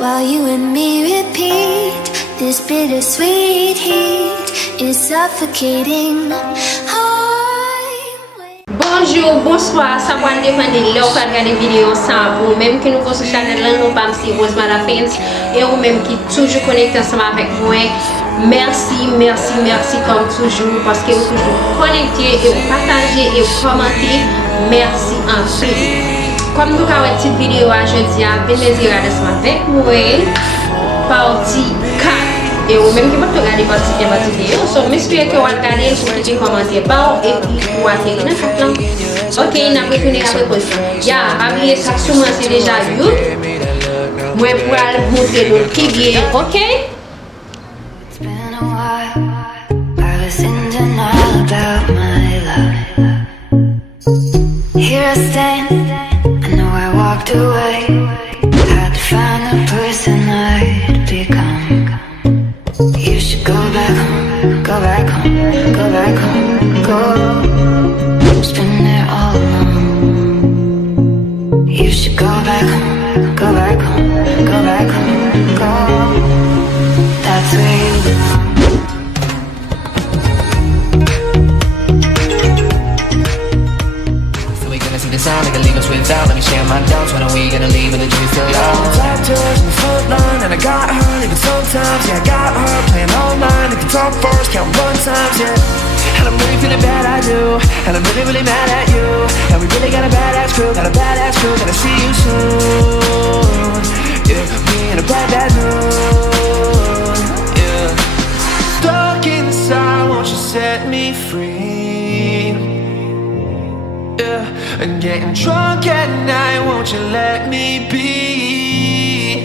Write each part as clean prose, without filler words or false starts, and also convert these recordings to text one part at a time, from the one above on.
while you and me repeat. This bittersweet heat is suffocating. Bonjour, bonsoir, ça va dépendre de l'heure pour regarder vidéo ensemble. Ou même qui nous sur channel là, nous pas si Rosemada fans et ou même qui toujours connecté ensemble avec moi. Merci comme toujours parce que vous toujours connecté et vous partagez et vous commentez. Merci ensuite. Comme nous avons une petite vidéo aujourd'hui à Mezire avec moi, partie 4. Et ou même qui va regarder partie vidéo. So, j'espère que vous regardez, vous pouvez commenter par et puis vous atterrir dans ce plan. Ok, on a préféré la réponse. Oubliez ça, sûrement c'est déjà you. Moi, pour aller montrer le qui vient, ok? It's been a while. I was in denial about my life. Here I stand. I know I walked away. Had to find the person I'd become. You should go back home, go back home, go back home, go. It's been there all along. You should go back home, go back home, go back home, go. That's where you belong. So we gonna see the sign, they can leave us without. Let me share my doubts. When are we gonna leave and the dream still young? Top doors in the front line, and I got her leaving sometimes. Yeah, I got her playing online. If you talk first, count run times. Yeah, and I'm really feeling bad, I do. And I'm really mad at you. And we really got a badass crew, Gonna see you soon. Yeah, we in a bad mood. Yeah, stuck inside, won't you set me free? Yeah, and getting drunk at night, won't you let me be?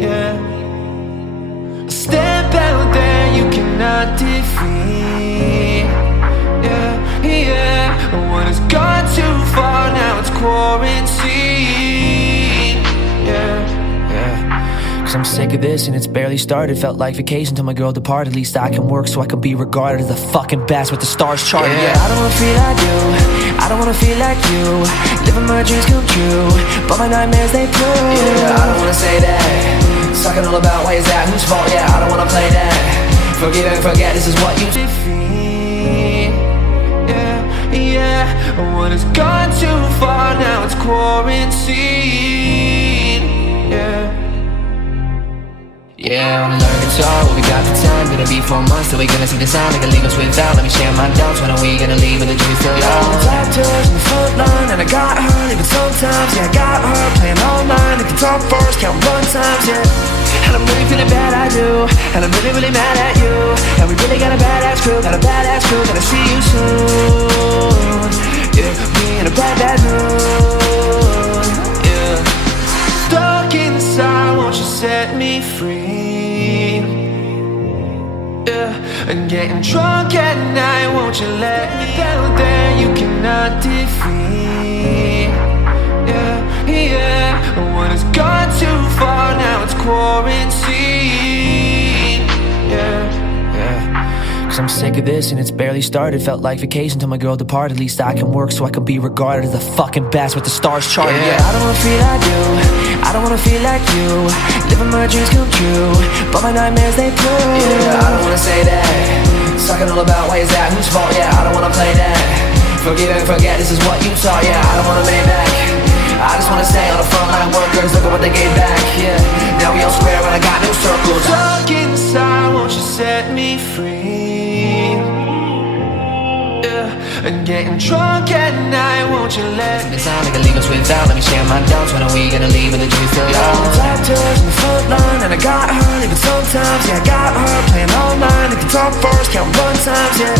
Yeah, step out there, you cannot defeat. Yeah, one has gone too far, now it's quarantine. Yeah, Cause I'm sick of this and it's barely started. Felt like vacation till my girl departed. At least I can work so I can be regarded as the fucking best with the stars charted. yeah, I don't wanna feel like you, I don't wanna feel like you. Living my dreams come true, but my nightmares they prove. Yeah, I don't wanna say that. Talking all about why is that, whose fault, yeah, I don't wanna play that. Forgive and forget, this is what you defeat. Yeah, one has gone too far, now it's quarantine. Yeah, I wanna learn guitar, well we got the time. Gonna be 4 months till we gonna see the sign. They can leave us without, let me share my doubts. When are we gonna leave and the dream still young? Top doors in the front line, and I got her leaving sometimes. Yeah, I got her playing online. If you talk first, count run times. Yeah, and I'm really feeling bad, I do. And I'm really mad at you. And we really got a badass crew, Gonna see you soon. Yeah, we in a bad mood. Yeah, stuck inside, won't you set me free? Yeah, and getting drunk at night, won't you let me out there, you cannot defeat. Yeah, one has gone too far, now it's quarantine. Cause I'm sick of this and it's barely started. Felt like vacation till my girl departed. At least I can work so I can be regarded as the fucking best with the stars charted. Yeah, I don't wanna feel like you, I don't wanna feel like you. Living my dreams come true, but my nightmares they prove. Yeah, I don't wanna say that. Talking all about why is that, whose fault, yeah, I don't wanna play that. Forgive and forget, this is what you taught, yeah, I don't wanna pay back. I just wanna stay on the front line workers, look at what they gave back, yeah. Now we all square and I got new circles. Stuck inside, won't you set me free? And getting drunk at night, won't you let me? This time they can leave us without, let me share my doubts. When are we gonna leave and the dream still young? Top doors in the front line, and I got her leaving sometimes. Yeah, I got her playing online. If you talk first, count run times. Yeah,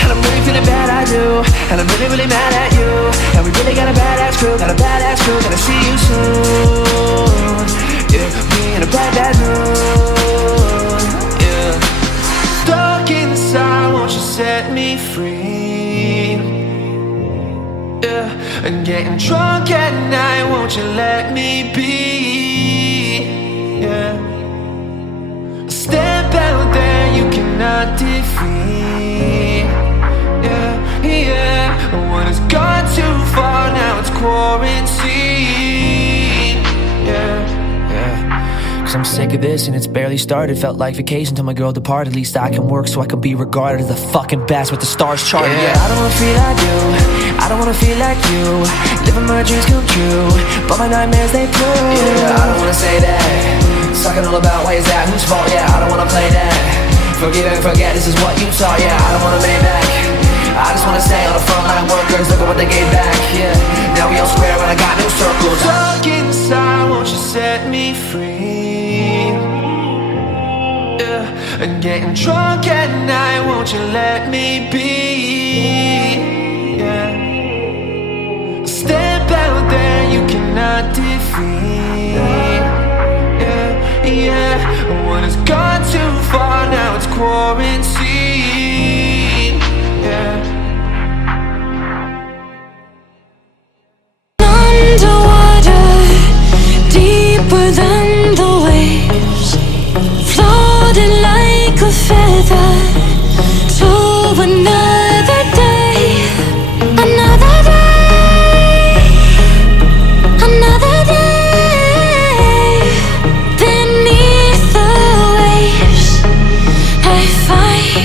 and I'm really feeling bad, I do. And I'm really mad at you. And we really got a badass crew, Gonna see you soon. Yeah, we in a bad mood. Yeah, stuck inside, won't you set me free? Yeah, and getting drunk at night, won't you let me be? Yeah, step out there, you cannot defeat. Yeah, one has gone too far, now it's quarantine. Cause I'm sick of this and it's barely started. Felt like vacation till my girl departed. At least I can work so I can be regarded as the fucking best with the stars charted. Yeah, I don't wanna feel like you, I don't wanna feel like you. Living my dreams come true, but my nightmares they prove. Yeah, I don't wanna say that. Talking all about why is that, whose fault, yeah, I don't wanna play that. Forgive and forget, this is what you taught, yeah, I don't wanna pay back. I just wanna stay on the front line workers, look at what they gave back, yeah. Now we all square and I got new circles. Stuck inside, won't you set me free? Yeah, and getting drunk at night, won't you let me be? Yeah, step out there, you cannot defeat. Yeah, yeah, when it's gone too far, now it's quarantine. Yeah. Underwater, deeper than the waves, floating like a feather to another day, another day, another day. Beneath the waves, I find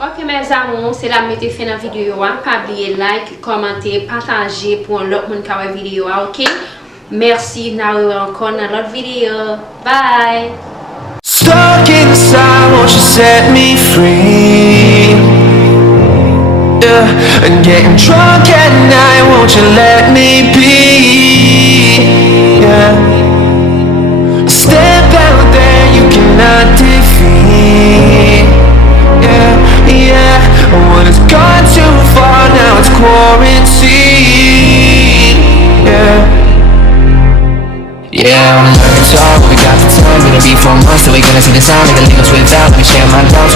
Ok mes amons, c'est la mette fin nan vidéo a. Pas oublier like, commenter, partager pour l'autre monde ka wè vidéo a, ok? Merci, na wè encore dans l'autre vidéo. Bye! Stuck inside, won't you set me free? Yeah, and getting drunk at night, won't you let me be? Yeah, step out there, you cannot defeat. Yeah, yeah, when it's gone too far, now it's quarantine. Yeah. Yeah, on the learning talk, we got the time, gonna be 4 months till we gonna see the sound, like a Lego switch out, let me share my doubts.